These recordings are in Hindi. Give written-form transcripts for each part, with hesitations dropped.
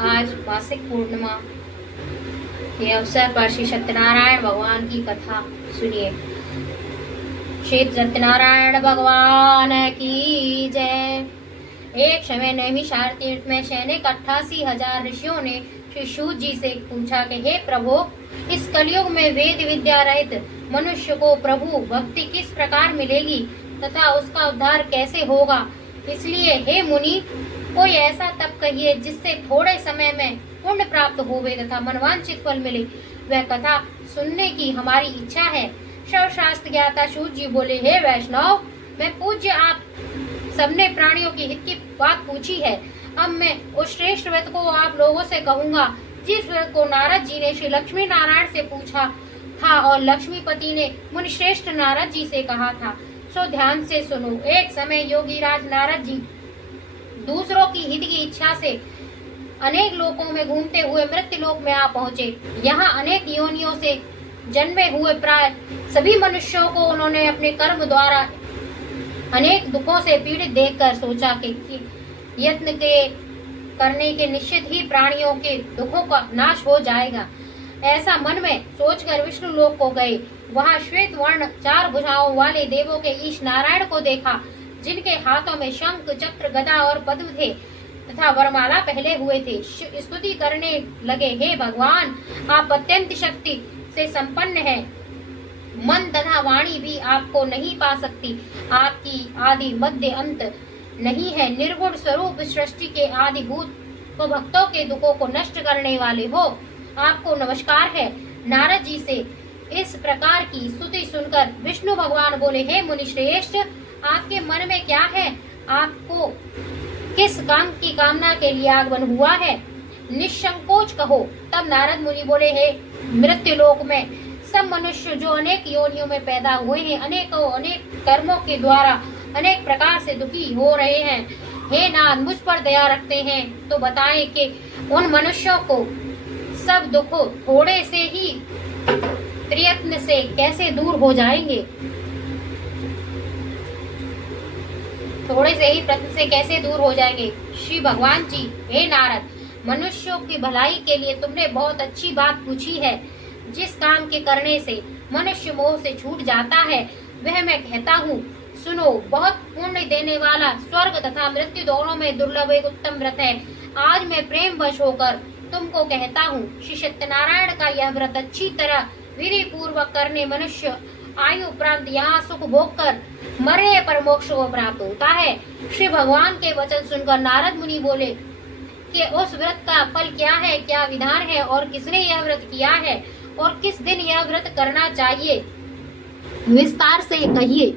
आज मासिक पूर्णिमा के अवसर पर श्री सत्यनारायण भगवान की कथा सुनिए। श्री सत्यनारायण भगवान की जय। एक समय नैमिषारण्य तीर्थ में सैनिक 88,000 ऋषियों ने श्री सूत जी से पूछा कि हे प्रभु, इस कलयुग में वेद विद्या रहित मनुष्य को प्रभु भक्ति किस प्रकार मिलेगी तथा उसका उद्धार कैसे होगा। इसलिए हे मुनि, कोई ऐसा तप कहिए जिससे थोड़े समय में पुण्य प्राप्त होवे तथा मनवांछित फल मिले। वह कथा सुनने की हमारी इच्छा है। सर्वशास्त्र ज्ञाता सूत जी बोले, हे वैष्णव, मैं पूज्य आप सबने प्राणियों की हित की बात पूछी है। अब मैं उस श्रेष्ठ व्रत को आप लोगों से कहूँगा जिस व्रत को नारद जी ने श्री लक्ष्मी नारायण से पूछा था और लक्ष्मीपति ने मुनि श्रेष्ठ नारद जी से कहा था। सो ध्यान से सुनो। एक समय योगी राज नारद जी दूसरों की हित की इच्छा से अनेक लोकों में घूमते हुए मृत्यु लोक में आ पहुँचे। यहाँ अनेक योनियों से जन्मे हुए प्राय सभी मनुष्यों को उन्होंने अपने कर्म द्वारा अनेक दुखों से पीड़ित देखकर सोचा कि यत्न के करने के निश्चित ही प्राणियों के दुखों का नाश हो जाएगा। ऐसा मन में सोचकर विष्णु लोक को गए। वहाँ श्वेत वर्ण 4 भुजाओं वाले देवों के ईश नारायण को देखा, जिनके हाथों में शंख, चक्र, गदा और पद्म थे तथा वरमाला पहले हुए थे। स्तुति करने लगे, हे भगवान, आप अत्यंत शक्ति से संपन्न हैं। मन तथा वाणी भी आपको नहीं पा सकती। आपकी आदि मध्य अंत नहीं है। निर्गुण स्वरूप सृष्टि के आदिभूत तो भक्तों के दुखों को नष्ट करने वाले हो। आपको नमस्कार है। नारद जी से इस प्रकार की स्तुति सुनकर विष्णु भगवान बोले, हे मुनि श्रेष्ठ, आपके मन में क्या है? आपको किस काम की कामना के लिए आगमन हुआ है? निसंकोच कहो। तब नारद मुनि बोले, हे मृत्यु लोक में सब मनुष्य जो अनेक योनियों में पैदा हुए हैं, अनेक कर्मों के द्वारा अनेक प्रकार से दुखी हो रहे हैं, हे नाथ, मुझ पर दया रखते हैं तो बताएं कि उन मनुष्यों को सब दुखों थोड़े से ही प्रयत्न से कैसे दूर हो जाएंगे। थोड़े से ही प्रयत्न से कैसे दूर हो जाएंगे। श्री भगवान जी, हे नारद, मनुष्यों की भलाई के लिए तुमने बहुत अच्छी बात पूछी है। जिस काम के करने से मनुष्य मोह से छूट जाता है वह मैं कहता हूँ, सुनो। बहुत पुण्य देने वाला, स्वर्ग तथा मृत्यु दोनों में दुर्लभ एक उत्तम व्रत है। आज मैं प्रेम वश होकर तुमको कहता हूँ। श्री सत्यनारायण का यह व्रत अच्छी तरह विधि पूर्वक करने मनुष्य आयु उपरांत यहाँ सुख भोग कर मरने पर मोक्ष को प्राप्त होता है। श्री भगवान के वचन सुनकर नारद मुनि बोले कि उस व्रत का फल क्या है, क्या विधान है और किसने यह व्रत किया है और किस दिन यह व्रत करना चाहिए, विस्तार से कहिए।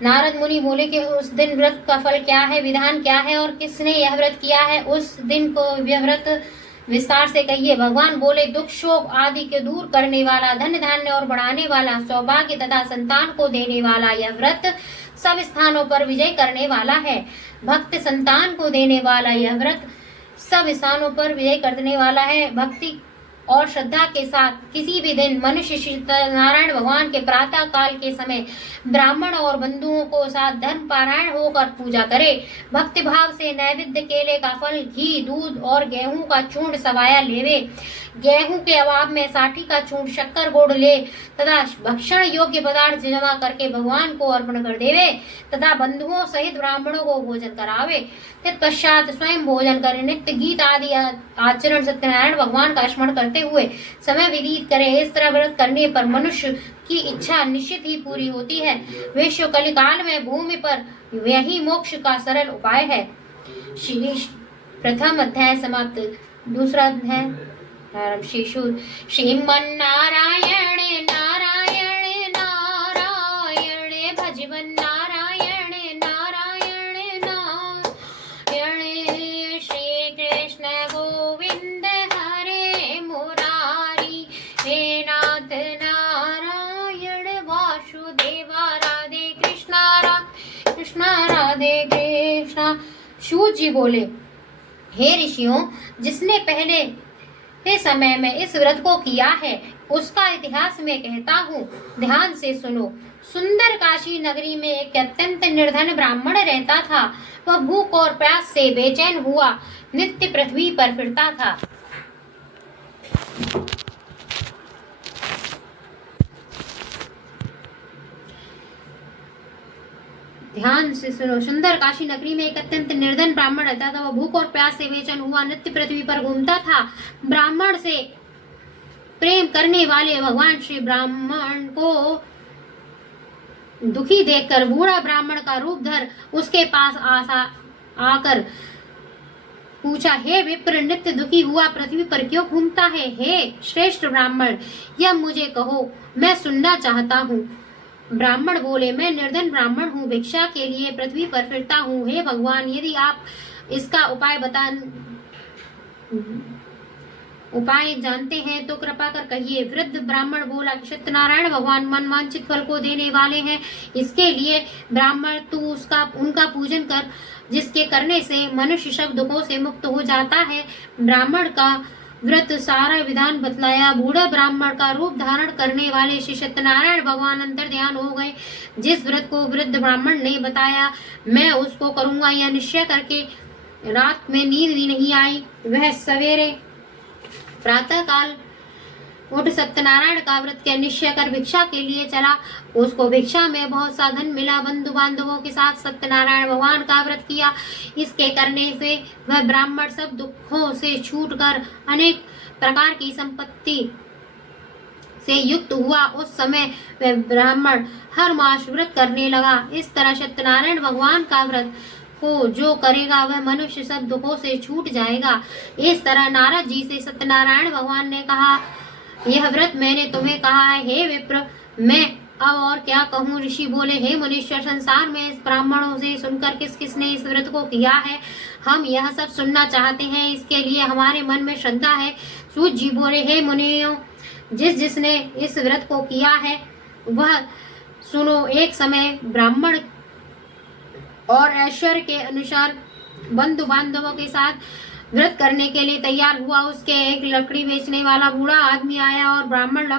नारद मुनि बोले कि उस दिन व्रत का फल क्या है, विधान क्या है और किसने यह व्रत किया है, उस दिन को यह व्रत विस्तार से कहिए। भगवान बोले, दुख शोक आदि के दूर करने वाला, धन धान्य और बढ़ाने वाला, सौभाग्य तथा संतान को देने वाला यह व्रत सब स्थानों पर विजय करने वाला है। भक्त संतान को देने वाला यह व्रत सब स्थानों पर विजय करने वाला है। भक्ति और श्रद्धा के साथ किसी भी दिन मनुष्य श्री नारायण भगवान के प्रातः काल के समय ब्राह्मण और बंधुओं को साथ धर्म पारायण होकर पूजा करे। भक्ति भाव से नैवेद्य केले का फल, घी, दूध और गेहूं का चूर्ण सवाया लेवे। गेहूं के अभाव में साठी का चूर्ण, शक्कर, गुड़ ले तथा भक्षण योग्य पदार्थ जमा करके भगवान को अर्पण कर देवे तथा बंधुओं सहित ब्राह्मणों को भोजन करावे। तत्पश्चात स्वयं भोजन करे, नित्य गीत आदि आचरण सत्यनारायण भगवान का स्मरण करते हुए समय व्यतीत करे। इस तरह व्रत करने पर मनुष्य की इच्छा निश्चित ही पूरी होती है। विश्व कलिकाल में भूमि पर यही मोक्ष का सरल उपाय है। प्रथम अध्याय समाप्त। दूसरा अध्याय श्रीमन्नारायण नारायण नारायण भजवन नारायण नारायण नारायण। श्री कृष्ण गोविंद हरे मुरारी, हे नाथ नारायण वासुदेवा, राधे कृष्णा राधे कृष्णा। सूत जी बोले, हे ऋषियों, जिसने पहले के समय में इस व्रत को किया है, उसका इतिहास मैं कहता हूँ, ध्यान से सुनो। सुंदर काशी नगरी में एक अत्यंत निर्धन ब्राह्मण रहता था। वह भूख और प्यास से बेचैन हुआ नित्य पृथ्वी पर फिरता था। ध्यान से सुनो। सुंदर काशी नगरी में एक अत्यंत निर्धन ब्राह्मण रहता था। वह भूख और प्यास से बेचैन हुआ नित्य पृथ्वी पर घूमता था। ब्राह्मण से प्रेम करने वाले भगवान श्री ब्राह्मण को दुखी देखकर बूढ़ा ब्राह्मण का रूप धर उसके पास आकर पूछा, हे विप्र, नित्य दुखी हुआ पृथ्वी पर क्यों घूमता है? हे श्रेष्ठ ब्राह्मण, यह मुझे कहो, मैं सुनना चाहता हूँ। ब्राह्मण बोले, मैं निर्धन ब्राह्मण हूँ, भिक्षा के लिए पृथ्वी पर फिरता हूँ। हे भगवान, यदि आप इसका उपाय जानते हैं तो कृपा कर कहिए। वृद्ध ब्राह्मण बोला, सत्यनारायण भगवान मनवांछित फल को देने वाले हैं। इसके लिए ब्राह्मण तू उनका पूजन कर, जिसके करने से मनुष्य सब दुखों से मुक्त हो जाता है। ब्राह्मण का व्रत सारा विधान बतलाया। बूढ़ा ब्राह्मण का रूप धारण करने वाले श्री सत्यनारायण भगवान अंतर्ध्यान हो गए। जिस व्रत को वृद्ध ब्राह्मण ने बताया, मैं उसको करूंगा, यह निश्चय करके रात में नींद भी नहीं आई। वह सवेरे प्रातः काल उठ सत्यनारायण का व्रत के निश्चय कर भिक्षा के लिए चला। उसको भिक्षा में बहुत सा धन मिला। बंधु बांधवों के साथ सत्यनारायण भगवान का व्रत किया। इसके करने से वह ब्राह्मण सब दुखों से छूटकर अनेक प्रकार की संपत्ति से युक्त हुआ। उस समय वह ब्राह्मण हर मास व्रत करने लगा। इस तरह सत्यनारायण भगवान का व्रत को जो करेगा वह मनुष्य सब दुखों से छूट जाएगा। इस तरह नारद जी से सत्यनारायण भगवान ने कहा, यह व्रत मैंने तुम्हें कहा है। हे विप्र, मैं अब और क्या कहूँ? ऋषि बोले, हे मुनीश्वर, संसार में इस ब्राह्मणों से सुनकर किस किसने इस व्रत को किया है, हम यह सब सुनना चाहते हैं। इसके लिए हमारे मन में श्रद्धा है। सूत जी बोले, हे मुनियों, जिसने इस व्रत को किया है वह सुनो। एक समय ब्राह्मण और ऐश्वर्य के अनुसार बंधु बांधवों के साथ व्रत करने के लिए तैयार हुआ। उसके एक लकड़ी बेचने वाला बूढ़ा आदमी आया और ब्राह्मण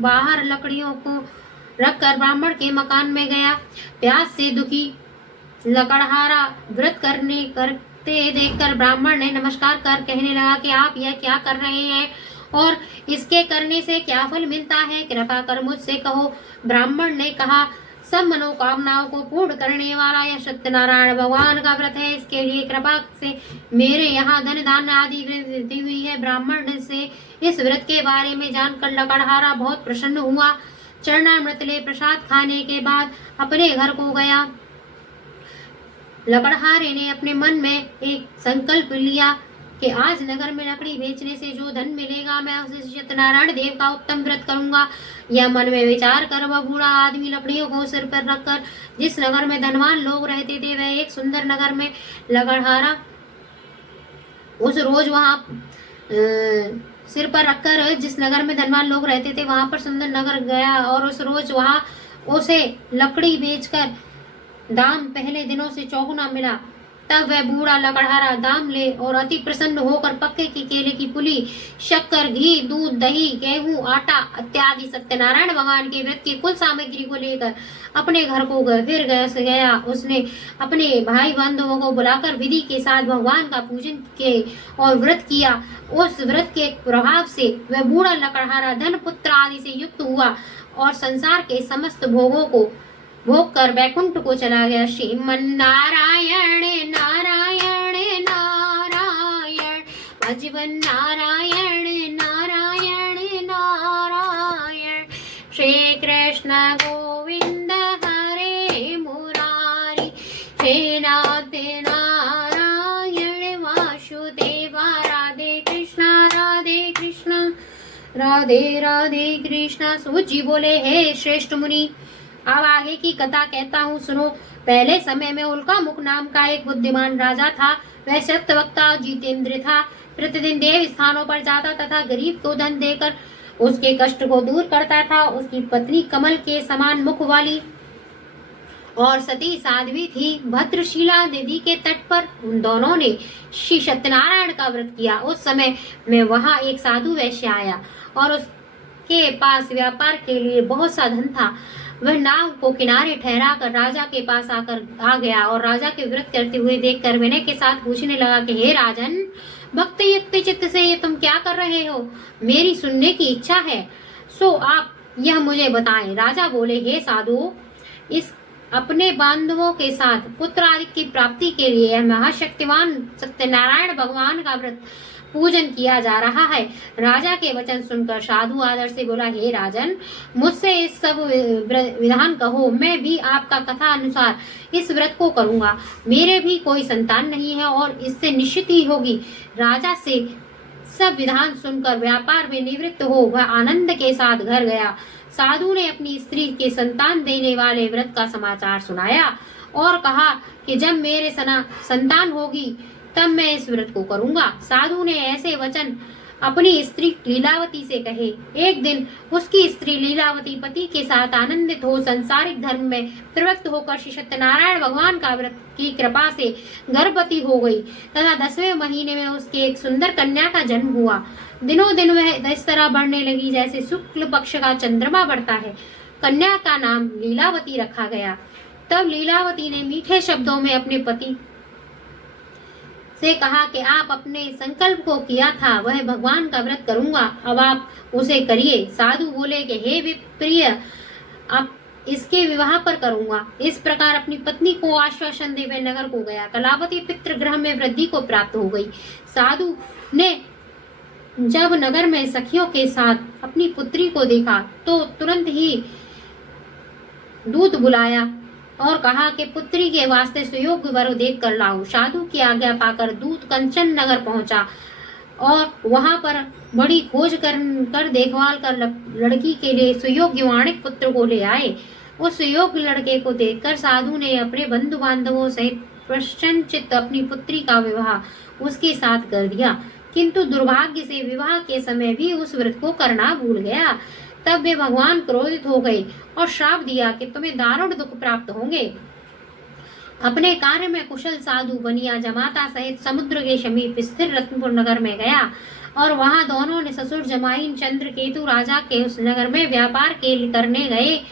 बाहर लकड़ियों को रखकर ब्राह्मण के मकान में गया। प्यास से दुखी लकड़हारा व्रत करते देखकर ब्राह्मण ने नमस्कार कर कहने लगा कि आप यह क्या कर रहे हैं और इसके करने से क्या फल मिलता है? कृपा कर मुझसे कहो। ब्राह्मण ने कहा, सब मनोकामनाओं को पूर्ण करने वाला यह सत्यनारायण भगवान का व्रत है। इसके लिए कृपा से मेरे यहाँ धन दान आदि वृद्धि हुई है। ब्राह्मण से इस व्रत के बारे में जानकर लकड़हारा बहुत प्रसन्न हुआ। चरणामृत ले प्रसाद खाने के बाद अपने घर को गया। लकड़हारे ने अपने मन में एक संकल्प लिया कि आज नगर में लकड़ी बेचने से जो धन मिलेगा मैं उसे सत्यनारायण देव का उत्तम व्रत करूंगा। यह मन में विचार कर वह बूढ़ा आदमी लकड़ियों को सिर पर रखकर जिस नगर में धनवान लोग रहते थे वह एक सुंदर नगर में लकड़हारा उस रोज वहां सिर पर रखकर जिस नगर में धनवान लोग रहते थे वहां पर सुंदर नगर गया और उस रोज वहां उसे लकड़ी बेचकर दाम पहले दिनों से चौगुना मिला। तब वह बूढ़ा लकड़हारा दाम ले और अति प्रसन्न होकर पक्के की केले की पुली, शक्कर, घी, दूध, दही, गेहूं, आटा इत्यादि सत्यनारायण भगवान के व्रत की कुल सामग्री को लेकर अपने घर को फिर गया। उसने अपने भाई बंधुओं को बुलाकर विधि के साथ भगवान का पूजन किए और व्रत किया। उस व्रत के प्रभाव से वह बूढ़ा लकड़हारा धन, पुत्र आदि से युक्त हुआ और संसार के समस्त भोगों को भोग कर बैकुंठ को चला गया। श्रीमन नारायण नारायण नारायण, अजीवन नारायण नारायण नारायण, श्री कृष्ण गोविंद हरे मुरारी, हे नाथ नारायण वासुदेवा, राधे कृष्ण राधे कृष्ण राधे राधे कृष्ण। सूत जी बोले, हे श्रेष्ठ मुनि, अब आगे की कथा कहता हूँ, सुनो। पहले समय में उल्कामुख नाम का एक बुद्धिमान राजा था। वह सत्यवक्ता जितेंद्र था। प्रतिदिन देव स्थानों पर जाता तथा गरीब को धन देकर उसके कष्ट को दूर करता था। उसकी पत्नी कमल के समान मुख वाली और सती साध्वी थी। भद्रशिला नदी के तट पर उन दोनों ने श्री सत्यनारायण का व्रत किया। उस समय में वहां एक साधु वैश्य आया और के पास व्यापार के लिए बहुत सा धन था। वह नाव को किनारे ठहरा कर राजा के पास आ गया और राजा के व्रत करते हुए देखकर विनय के साथ पूछने लगा कि हे राजन, भक्ति युक्त चित्त से ये तुम क्या कर रहे हो? मेरी सुनने की इच्छा है, सो आप यह मुझे बताएं। राजा बोले, हे साधु, इस अपने बांधवों के साथ पुत्र आदि की प्राप्ति के लिए महाशक्तिमान सत्यनारायण भगवान का व्रत पूजन किया जा रहा है। राजा के वचन सुनकर साधु आदर से बोला, हे राजन, मुझसे इस सब विधान कहो, मैं भी आपका कथा अनुसार इस व्रत को करूंगा। मेरे भी कोई संतान नहीं है और इससे निश्चित ही होगी। राजा से सब विधान सुनकर व्यापार में निवृत्त हो वह आनंद के साथ घर गया। साधु ने अपनी स्त्री के संतान देने वाले व्रत का समाचार सुनाया और कहा कि जब मेरे संतान होगी तब मैं इस व्रत को करूंगा। साधु ने ऐसे वचन अपनी स्त्री लीलावती से कहे। एक दिन उसकी स्त्री लीलावती पति के साथ आनंदित हो संसारिक धर्म में प्रवृत्त होकर श्री सत्यनारायण भगवान का व्रत की कृपा से गर्भवती हो गई तथा 10वें महीने में उसके एक सुंदर कन्या का जन्म हुआ। दिनों दिन वह इस तरह बढ़ने लगी जैसे शुक्ल पक्ष का चंद्रमा बढ़ता है। कन्या का नाम लीलावती रखा गया। तब लीलावती ने मीठे शब्दों में अपने पति से कहा कि आप अपने संकल्प को किया था वह भगवान का व्रत करूंगा, अब आप उसे करिए। साधु बोले कि हे विप्रिय, अब इसके विवाह पर करूंगा। इस प्रकार अपनी पत्नी को आश्वासन दे वह नगर को गया। कलावती पितृगृह में वृद्धि को प्राप्त हो गई। साधु ने जब नगर में सखियों के साथ अपनी पुत्री को देखा तो तुरंत ही दूत बुलाया और कहा कि पुत्री के वास्ते सुयोग्य वर देख कर लाओ। साधु की आज्ञा पाकर दूत कंचन नगर पहुंचा और वहां पर बड़ी खोज कर देखभाल कर लड़की के लिए सुयोग्य वाणिक पुत्र को ले आए। उस सुयोग्य लड़के को देखकर साधु ने अपने बंधु बांधवों सहित प्रसन्नचित्त अपनी पुत्री का विवाह उसके साथ कर दिया, किंतु दुर्भाग्य से विवाह के समय भी उस व्रत को करना भूल गया। तब वे भगवान क्रोधित हो गए और श्राप दिया कि तुम्हें दारुण दुख प्राप्त होंगे। अपने कार्य में कुशल साधु बनिया जमाता सहित समुद्र के समीप स्थिर रत्नपुर नगर में गया और वहां दोनों ने ससुर जमाइन चंद्रकेतु राजा के उस नगर में व्यापार करने गए।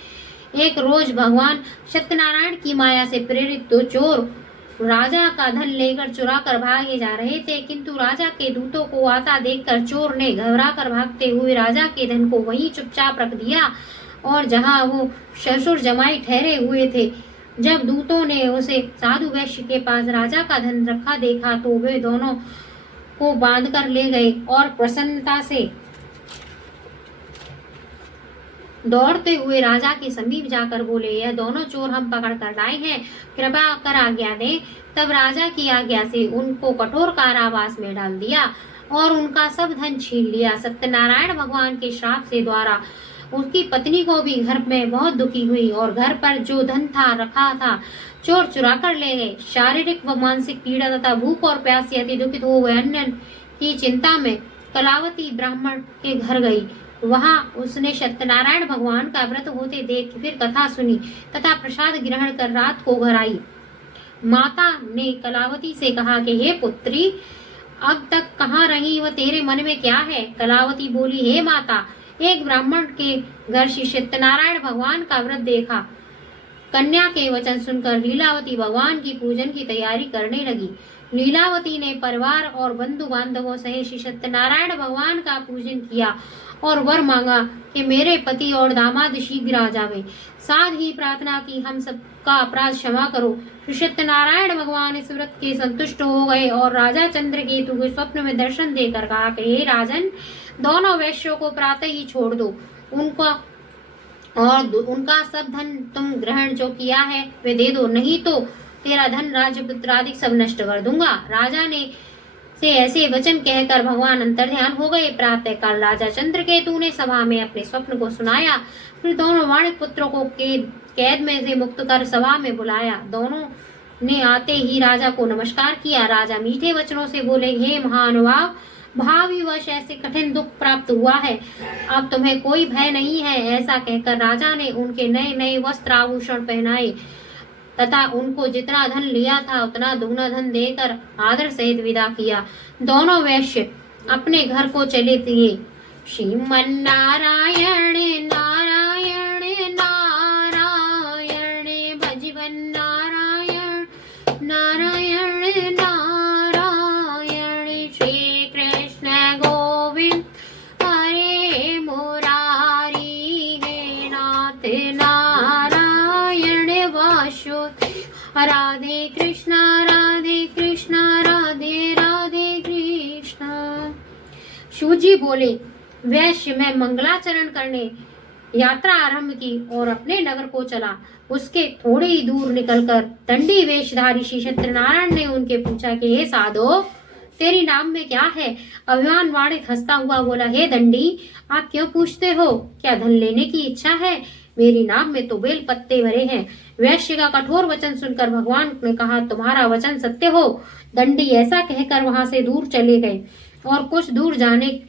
एक रोज भगवान सत्यनारायण की माया से प्रेरित दो चोर राजा का धन लेकर चुरा कर भागे जा रहे थे, किंतु राजा के दूतों को आता देखकर चोर ने घबरा कर भागते हुए राजा के धन को वहीं चुपचाप रख दिया और जहां वो ससुर जमाई ठहरे हुए थे। जब दूतों ने उसे साधु वैश्य के पास राजा का धन रखा देखा तो वे दोनों को बांध कर ले गए और प्रसन्नता से दौड़ते हुए राजा के समीप जाकर बोले, यह दोनों चोर हम पकड़ कर लाए हैं, कृपा कर आज्ञा दें। तब राजा की आज्ञा से उनको कठोर कारावास में डाल दिया और उनका सब धन छीन लिया। सत्यनारायण भगवान के श्राप से द्वारा उसकी पत्नी को भी घर में बहुत दुखी हुई और घर पर जो धन था रखा था चोर चुरा कर ले गए। शारीरिक व मानसिक पीड़ा तथा भूख और प्यास से अति दुखित हो गए अन्न की चिंता में कलावती ब्राह्मण के घर गई। वहां उसने सत्यनारायण भगवान का व्रत होते देख फिर कथा सुनी तथा प्रसाद ग्रहण कर रात को घर आई। माता ने कलावती से कहा कि हे पुत्री, अब तक कहाँ रही व तेरे मन में क्या है? कलावती बोली, हे माता, एक ब्राह्मण के घर श्री सत्यनारायण भगवान का व्रत देखा। कन्या के वचन सुनकर लीलावती भगवान की पूजन की तैयारी करने लगी। लीलावती ने परिवार और बंधु बांधवों सहित श्री सत्यनारायण भगवान का पूजन किया और वर मांगा कि मेरे पति और दामाद शीघ्र आ जावे। साथ ही प्रार्थना की, हम सबका अपराध क्षमा करो। श्री सत्यनारायण भगवान इस व्रत के संतुष्ट हो गए और राजा चंद्रकेतु को स्वप्न में दर्शन देकर कहा कि हे राजन, दोनों वैश्यों को प्रातः ही छोड़ दो, उनका सब धन तुम ग्रहण जो किया है वे दे दो, नहीं तो तेरा धन राज्य पुत्र आदि सब नष्ट कर दूंगा। राजा ने से ऐसे वचन कहकर भगवान अंतर्ध्यान हो गए। प्रातः काल राजा चंद्रकेतु ने सभा में अपने स्वप्न को सुनाया। फिर दोनों वाणिक पुत्रों को कैद में से मुक्त कर सभा में बुलाया। दोनों ने आते ही राजा को नमस्कार किया। राजा मीठे वचनों से बोले, हे महानुभाव, भावीवश ऐसे कठिन दुख प्राप्त हुआ है, अब तुम्हें कोई भय नहीं है। ऐसा कहकर राजा ने उनके नए नए वस्त्र आभूषण पहनाए तथा उनको जितना धन लिया था उतना दुगना धन देकर आदर सहित विदा किया। दोनों वैश्य अपने घर को चले दिए। श्रीमन्नारायण नारायण नारायण भजवन नारायण नारायण नारायण श्री कृष्ण गोविंद हरे मुरारी हे नाथ नारायण वासुदेव राधे कृष्ण राधे कृष्ण राधे राधे कृष्ण। शिवजी बोले, वैश्य में मंगलाचरण करने यात्रा आरंभ की और अपने नगर को चला। उसके थोड़े ही दूर निकलकर दंडी वेशधारी श्री सत्यनारायण ने उनके पूछा कि हे साधो, तेरी नाम में क्या है? अभिमान वाणित हंसता हुआ बोला, हे दंडी, आप क्यों पूछते हो? क्या धन लेने की इच्छा है? मेरी नाम में तो बेल पत्ते भरे हैं। वैश्य का कठोर वचन सुनकर भगवान ने कहा, तुम्हारा वचन सत्य हो। दंडी ऐसा कहकर वहां से दूर चले गए और कुछ दूर जाने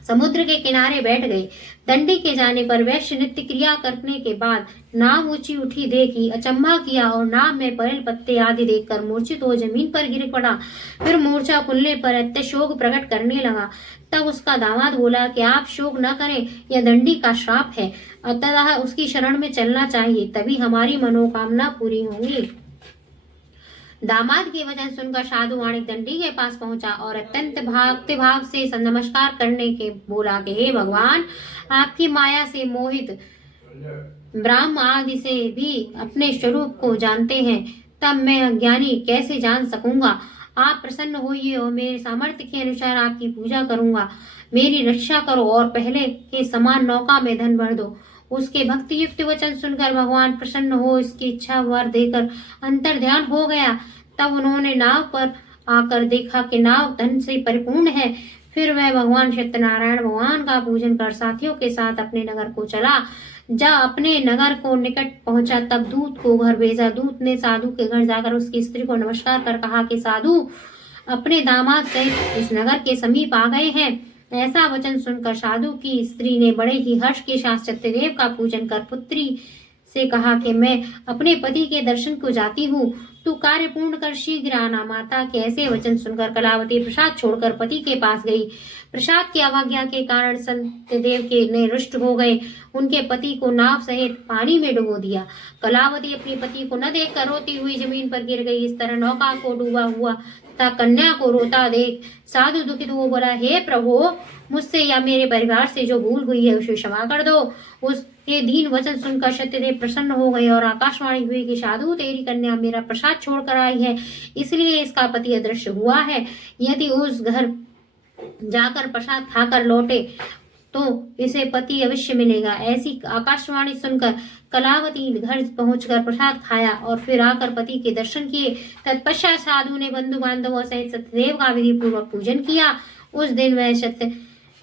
समुद्र के किनारे बैठ गए। दंडी के जाने पर वैश्य नित्य क्रिया करने के बाद नाव ऊंची उठी देखी, अचंभा किया और नाव में बेल पत्ते आदि देखकर मूर्छित हो जमीन पर गिर पड़ा। फिर मूर्छा खुलने पर अत्य शोक प्रकट करने लगा। तब उसका दामाद बोला कि आप शोक न करें, यह दंडी का श्राप है, अतः उसकी शरण में चलना चाहिए, तभी हमारी मनोकामना पूरी होगी। दामाद के वचन सुनकर साधु वाणिक दंडी के पास पहुंचा और अत्यंत भक्ति भाव से नमस्कार करने के बोला कि हे भगवान, आपकी माया से मोहित ब्रह्म आदि से भी अपने स्वरूप को जानते हैं, तब मैं अज्ञानी कैसे जान सकूंगा? आप प्रसन्न होइए और मेरे सामर्थ्य के अनुसार आपकी पूजा करूंगा। मेरी रक्षा करो और पहले के समान नौका में धन भर दो। उसके भक्ति युक्त वचन सुनकर भगवान प्रसन्न हो इसकी इच्छा वर देकर अंतर ध्यान हो गया। तब उन्होंने नाव पर आकर देखा कि नाव धन से परिपूर्ण है। फिर वह भगवान सत्यनारायण भगवान का पूजन कर साथियों के साथ अपने नगर को चला। जब अपने नगर को निकट पहुंचा तब दूत को घर भेजा। दूत ने साधु के घर जाकर उसकी स्त्री को नमस्कार कर कहा कि साधु अपने दामाद सहित इस नगर के समीप आ गए हैं। ऐसा वचन सुनकर साधु की स्त्री ने बड़े ही हर्ष के साथ सत्यदेव का पूजन कर पुत्री से कहा कि मैं अपने पति के दर्शन को जाती हूँ, तू कार्य पूर्ण कर शीघ्र आना। माता के ऐसे वचन सुनकर कलावती प्रसाद छोड़कर पति के पास गई। प्रसाद की अवज्ञा के कारण सत्यदेव के ने रुष्ट हो गए। उनके पति को नाव सहित पानी में डुबो दिया। कलावती अपने पति को न देखकर रोती हुई जमीन पर गिर गई। इस तरह नौका को डूबा हुआ तथा कन्या को रोता देख साधु दुखित हो बोला, हे प्रभु, मुझसे या मेरे परिवार से जो भूल हुई है उसे क्षमा कर दो। उसके दीन वचन सुनकर सत्यदेव प्रसन्न हो गए और आकाशवाणी हुई कि साधु, तेरी कन्या मेरा प्रसाद छोड़कर आई है, इसलिए इसका पति अदृश्य हुआ है। यदि उस घर जाकर प्रसाद खाकर लौटे तो इसे पति अवश्य मिलेगा। ऐसी आकाशवाणी सुनकर कलावती घर पहुंचकर प्रसाद खाया और फिर आकर पति के दर्शन किए। तत्पश्चात साधु ने बंधु बांधवों सहित सत्यदेव का विधि पूर्वक पूजन किया। उस दिन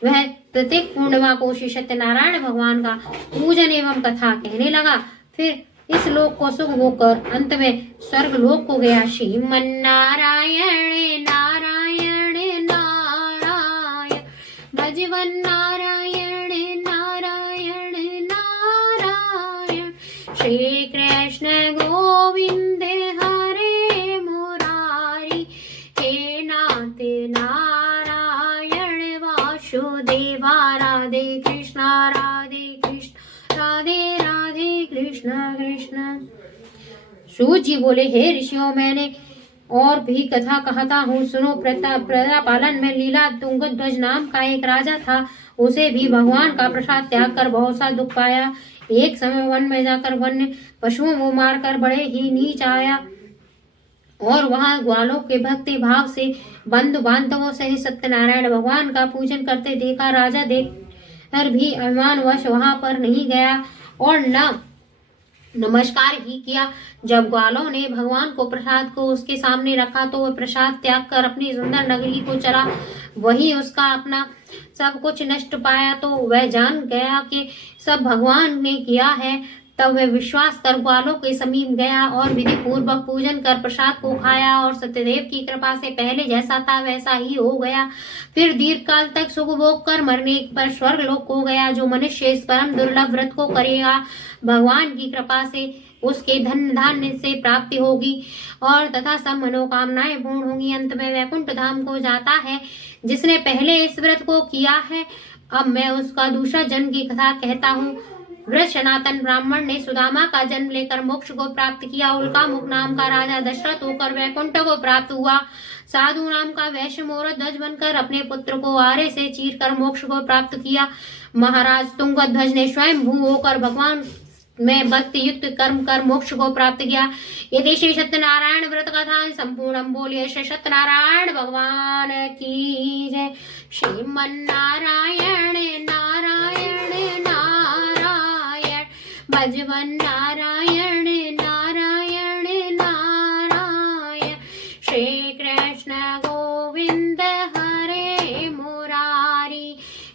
वह प्रत्येक पूर्णिमा को श्री सत्यनारायण भगवान का पूजन एवं कथा कहने लगा। फिर इस लोक को सुख होकर अंत में स्वर्ग लोक को गया। श्रीमन्नारायण नारायण नारायण भजवन नारायण नारायण नारायण श्री कृष्ण गोविंद हरे मुरारी हे नाथ नारायण वासुदेवा राधे कृष्ण राधे कृष्ण राधे राधे कृष्ण कृष्ण। सूत जी बोले, हे ऋषियों, मैंने और भी कथा कहता हूँ, सुनो। प्रजापालन में लीला तुंगध्वज नाम का एक राजा था। उसे भी भगवान का प्रसाद त्याग कर बहुत सा दुख पाया। एक समय वन में जाकर वन्य पशुओं को मारकर बड़े ही नीच आया और वहां ग्वालों के भक्ति भाव से बंधु बांधवों से सत्यनारायण भगवान का पूजन करते देखा। राजा देखकर भी अभिमानवश वहां पर नहीं गया और न नमस्कार ही किया। जब ग्वालों ने भगवान को प्रसाद को उसके सामने रखा तो वह प्रसाद त्याग कर अपनी सुंदर नगरी को चला। वही उसका अपना सब कुछ नष्ट पाया तो वह जान गया कि सब भगवान ने किया है। तब वह विश्वास कर ग्वालों के समीप गया और विधि पूर्वक पूजन कर प्रसाद को खाया और सत्यदेव की कृपा से पहले जैसा था वैसा ही हो गया। फिर दीर्घ काल तक सुख भोग कर मरने पर स्वर्ग लोक हो गया। जो मनुष्य इस परम दुर्लभ व्रत को करेगा, भगवान की कृपा से उसके धन धान्य से प्राप्ति होगी और तथा सब मनोकामनाएं पूर्ण होंगी। अंत में वैकुंठ धाम को जाता है। जिसने पहले इस व्रत को किया है अब मैं उसका दूसरा जन्म की कथा कहता हूँ। वृद्ध सनातन ब्राह्मण ने सुदामा का जन्म लेकर मोक्ष को प्राप्त किया। उल्कामुख नाम का राजा दशरथ होकर वैकुंठ को प्राप्त हुआ। साधु नाम का वैश्य मोर ध्वज बनकर अपने पुत्र को आरे से चीरकर मोक्ष को प्राप्त किया। महाराज तुंगध्वज ने स्वयं भू होकर भगवान में भक्ति युक्त कर्म कर मोक्ष को प्राप्त किया। यदि श्री सत्यनारायण व्रत कथा संपूर्ण बोलिए श्री सत्यनारायण भगवान की जय। श्रीमन्नारायण नारायण नारायण भजवन नारायण नारायण नारायण। श्री कृष्ण गोविंद हरे मुरारी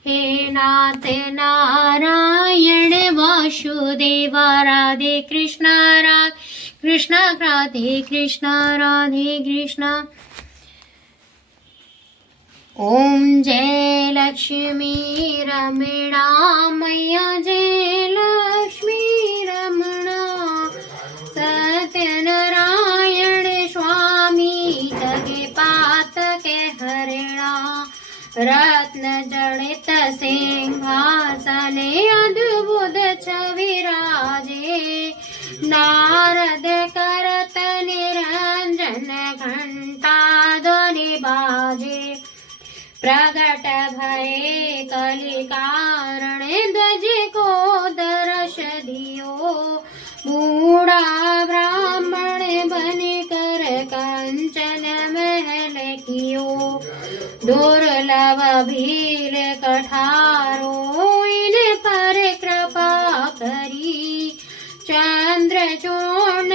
हे नाथ नारायण वासुदेव राधे कृष्ण राधे कृष्ण राधे कृष्ण। ओम जय लक्ष्मी रमणा मैया जय लक्ष्मी रमणा। सत्यनारायण स्वामी जगे पात के हरिणा। रत्न जड़ित सिंहासने अद्भुत छविराजे। नारद करत निरंजन घंटा ध्वनि बाजे। प्रगट भये कलि कारण ध्वज को दर्श दियो। बूढ़ा ब्राह्मण बन कर कंचन महल कियो। दुर्लभ भील कठारो इन पर कृपा करी। चंद्र चूर्ण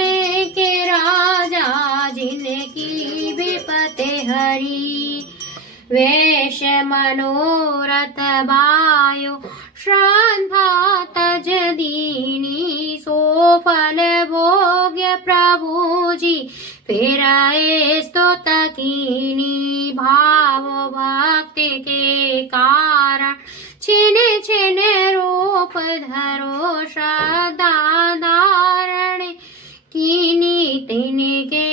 के राजा जिनकी विपत्ति हरी। वेश मनोरथ बायो श्रद्धा तज दीनी। सो फल भोग्य प्रभु जी फिर स्तुत कीनी। भाव भक्ति के कारण छिन छिन रूप धरो। श्रद्धा धारण कीनी तिनके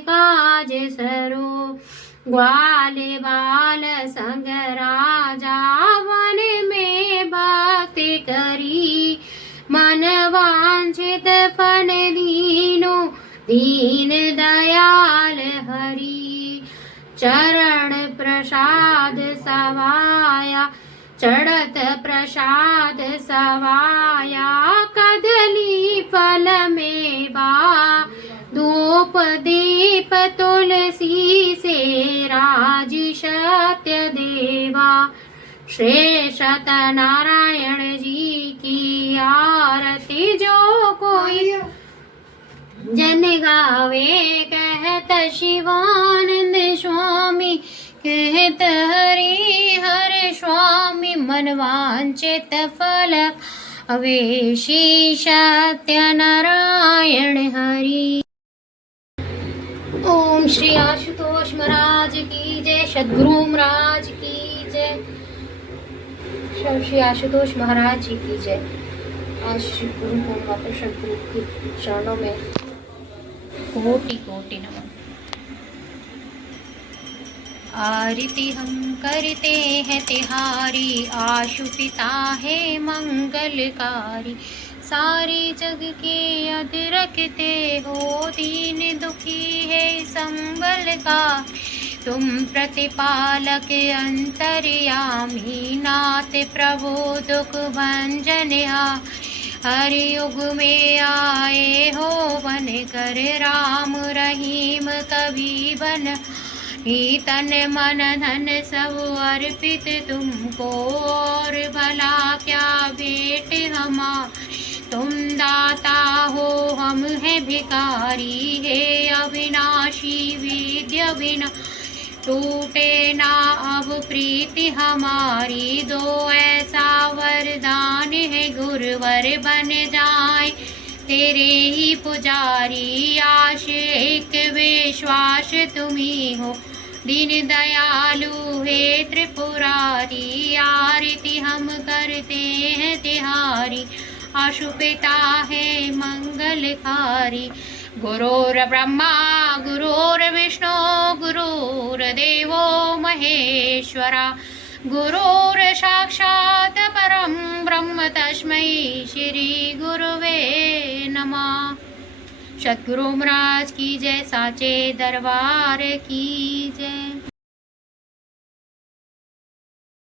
काज सरो। ग्वाल बाल संग राजा वन में भक्ति करी। मन वांछित फल दीनो दीन दयाल हरि। चरण प्रसाद सवाया चढ़त प्रसाद सवाया। कदली फल मेवा धूप दीप तुलसी से राजी सत्य देवा। श्री सत्यनारायण जी की आरती जो कोई जन गावे। कहत शिवानंद स्वामी कहत हरि हर स्वामी। मन वांछित फल अवेशी सत्यनारायण हरि। ओम श्री आशुतोष महाराज की जय। सद्गुरु महाराज की जय। श्री आशुतोष महाराज जी की जय। आज श्री गुरु पूर्णिमा पर सद्गुरु के चरणों में कोटि कोटि नमन। आरती हम करते हैं तिहारी। आशु पिता है मंगलकारी। सारे जग के यद रखते हो। दीन दुखी है संबल का। तुम प्रतिपालक अंतर्यामी। नाथ प्रभु दुख भंजन। हर युग में आए हो बन कर राम रहीम कभी बन। तन मन धन सब अर्पित तुमको। और भला क्या भेंट हमार। तुम दाता हो हम है भिखारी। हे अविनाशी विद्या बिना टूटे ना अब प्रीति हमारी। दो ऐसा वरदान है गुरुवर बन जाए तेरे ही पुजारी। आश एक विश्वास तुम्ही हो दीन दयालु हे त्रिपुरारी। आरती हम करते हैं तिहारी। आशु पिता है मंगलकारी। गुरुर ब्रह्मा गुरुर विष्णु गुरुर्देवो महेश्वरा। गुरुर साक्षात् परम ब्रह्म तस्मै श्री गुरुवे नमः। सद्गुरु महाराज की जय, साचे दरबार की जय।